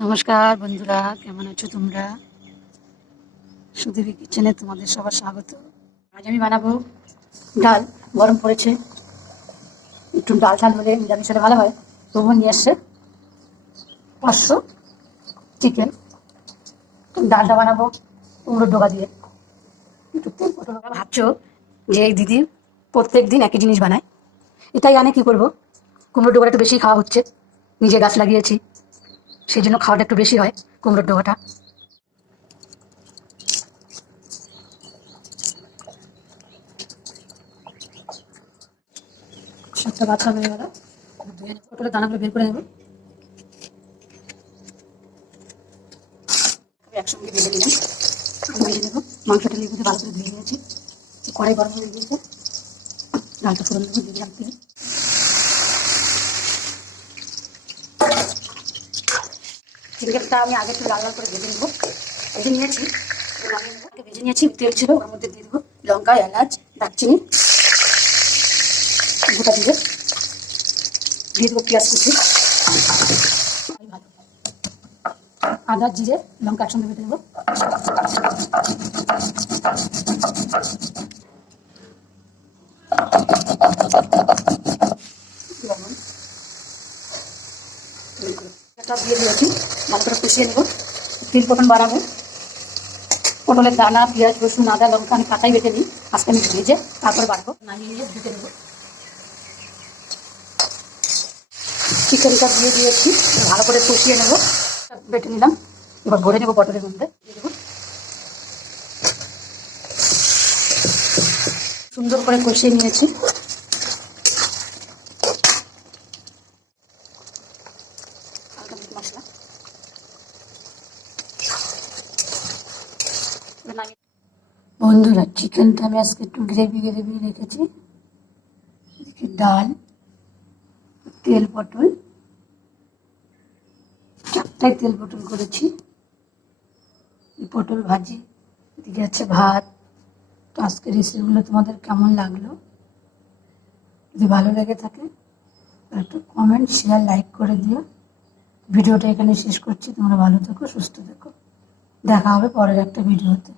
নমস্কার বন্ধুরা, কেমন আছো তোমরা? সুদেবী কিচেনে তোমাদের সবার স্বাগত। আজ আমি বানাবো ডাল। গরম পড়েছে, একটু ডাল ঝাল হলে নিরামিষ হলে ভালো হয়। তবুও নিয়ে এসছে 500 চিকেন। ডালটা বানাবো কুমড়োর ডোকা দিয়ে। একটু তেল পটল। ভাবছো যে এই দিদি প্রত্যেক দিন একই জিনিস বানায়, এটাই আনে কি করবো। কুমড়োর ডোকাটা একটু বেশি খাওয়া হচ্ছে, নিজে গাছ লাগিয়েছি, সেই জন্য খাওয়াটা একটু বেশি হয় কুমড়োর ডোকাটা। সবটা বাছা হয়ে গেল, ধুয়ে পটলের দানাগুলো বের করে নেব। একসঙ্গে ভেজে দিলাম, ভেজে নেবো। মাংসটা লেবুতে ভালো করে ধুয়ে নিয়েছি। কড়াই গরম হয়ে গিয়েছে, ডালটা ফোড়ন নেবো, দিয়ে দিলাম তেল। চিকেনটা আমি আগে একটু লাল লাল করে ভেজে নেবো। ভেজে নিয়েছি, ভেজে নিয়েছি। তেল ছিল, ওর মধ্যে দিয়ে দেবো লঙ্কা, এলাচ, দারচিনি, গোটা জিরে, দিয়ে দেবো পেঁয়াজ কুচি, আদা, জিরে, লঙ্কা একসঙ্গে বেটে নেবো। লবণ দিয়ে দিয়েছি, ভালো করে কষিয়ে নেবো। তিল পটল বানাবো, পটলের দানা, পেঁয়াজ, রসুন, আদা, লঙ্কা আমি পাতায় বেটে নিই। আজকে আমি ভেজে তারপরে বাড়বো, নামিয়ে নিয়ে ধুতে নেবো। চিকেনটা দিয়ে দিয়েছি, ভালো করে কষিয়ে নেবো। বেটে নিলাম, এবার ভরে নেবো পটলের মধ্যে দিয়ে দেবো। সুন্দর করে কষিয়ে নিয়েছি। হালকা মিট মশলা, বন্ধুরা চিকেনটা আমি আজকে একটু গ্রেভি গ্রেভি রেখেছি। ডাল, তেল পটল, 4টায় তেল পটল করেছি, পটল ভাজি, এদিকে আছে ভাত। তো আজকের রেসিপিগুলো তোমাদের কেমন লাগলো? যদি ভালো লেগে থাকে একটা কমেন্ট, শেয়ার, লাইক করে দিও। ভিডিওটা এখানে শেষ করছি। তোমরা ভালো থেকো, সুস্থ থেকো। দেখা হবে পরের একটা ভিডিওতে।